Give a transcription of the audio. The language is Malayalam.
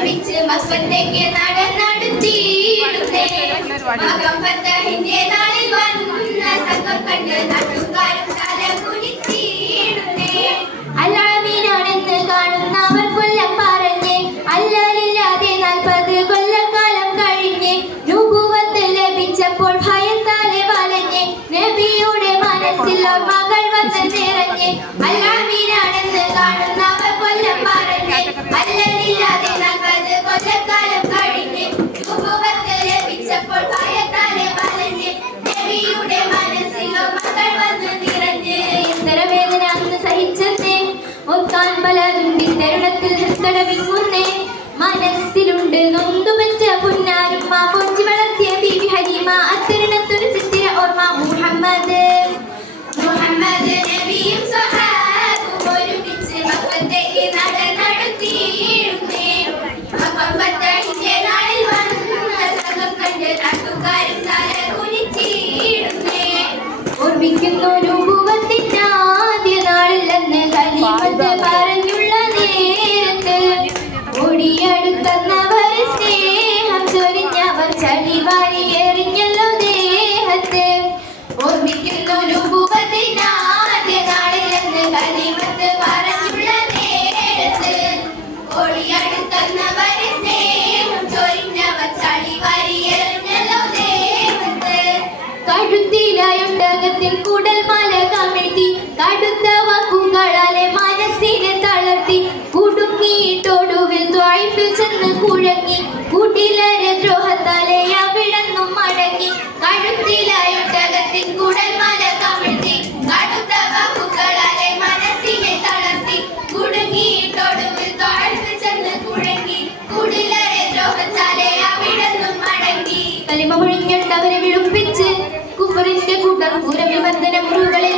ഒരുമിച്ച് മസ്കത്തേക്ക് നടന്നെടുത്തിടുന്നേ മകം ഫത്തഹിന്റെ നാളിൽ വന്ന സംഘം കണ്ട് നാട്ടുകാരും തല കുനിച്ചിടുന്നേ അല്ലാമീനാണെന്ന് കാണുന്നവർ കൊല്ലം പറഞ്ഞ് അല്ലാലില്ലാതെ 40 കൊല്ലക്കാലം കഴിഞ്ഞ് നുബുവത്ത് ലഭിച്ചപ്പോൾ ഭയത്താലെ വലഞ്ഞ് നബിയുടെ മനസ്സിൽ മകൾ വന്ന് നിറഞ്ഞ് അല്ലാമീനാണെന്ന് കാണുന്നവർ കൊല്ലം പറഞ്ഞ് അല്ലാലില്ലാതെ 40 കൊല്ലക്കാലം കഴിഞ്ഞ് നുബുവത്ത് ലഭിച്ചപ്പോൾ ഭയത്താലെ വലഞ്ഞ് നബിയുടെ മനസ്സിൽ മകൾ വന്ന് നിറഞ്ഞ് എത്ര വേദന അന്ന് സഹിച്ചേ ഒക്കാൻ പലതും തരുണത്തിൽ ഹൃദടവിങ്ങുന്നേ മനസ്സിലുണ്ട് നൊന്തുപറ്റ പുന്നാരും മാ പൊഞ്ചി വളർത്തിയ ബീബി ഹലീമ അത്തരുണത്തൊരു ചിത്തിര ഓർമ്മ മുഹമ്മദ് നബിയും സ്വഹാബും ഒരുമിച്ച് മക്കത്തേക്ക് നടന്നെടുത്തിടുന്നേ മകം ഫത്തഹിന്റെ നാളിൽ വന്ന സംഘം കണ്ട് നാട്ടുകാരും തല കുനിച്ചിടുന്നേ ഓർമ്മിക്കുന്നു നുബുവത്തിന്റെ ആദ്യ നാളിലെന്ന് ഖലീഫത്ത് പറഞ്ഞുള്ള നേരത്ത് ഓടിയടുത്തന്നവർ സ്നേഹം ചൊരിഞ്ഞവർ ചളിവാരി എറിഞ്ഞല്ലോ ദേഹത്ത് ഓർമ്മിക്കുന്നു നുബുവത്തിന്റെ ആദ്യ നാളിലെന്ന് ഖലീഫത്ത് പറഞ്ഞുള്ള നേരത്ത് ഓടിയടുത്തന്നവർ സ്നേഹം ചൊരിഞ്ഞവർ ചളിവാരി എറിഞ്ഞല്ലോ ദേഹത്ത് കഴുത്തിലായൊട്ടകത്തിൽ കൂടൽ മല കമിഴ്ത്തി കടുത്ത വാക്കുകളാലെ മനസ്സിനെ തളർത്തി കുടുങ്ങിയിട്ടൊടുവിൽ ത്വായിഫിൽ ചെന്ന് കുഴങ്ങി കുടിലരെ ദ്രോഹത്താലെ അവിടന്നും മടങ്ങി കഴുത്തിലായൊട്ടകത്തിൽ കൂടൽ മല കമിഴ്ത്തി കടുത്ത വാക്കുകളാലെ മനസ്സിനെ തളർത്തി കുടുങ്ങിയിട്ടൊടുവിൽ ത്വായിഫിൽ ചെന്ന് കുഴങ്ങി കുടിലരെ ദ്രോഹത്താലെ അവിടന്നും മടങ്ങി കലിമ മുഴിഞ്ഞുണ്ടവരെ വിളുപ്പിച്ച് കുഫറിന്റെ കൂട്ടർ പൂരവിബന്ധന മുറിവുകളിൽ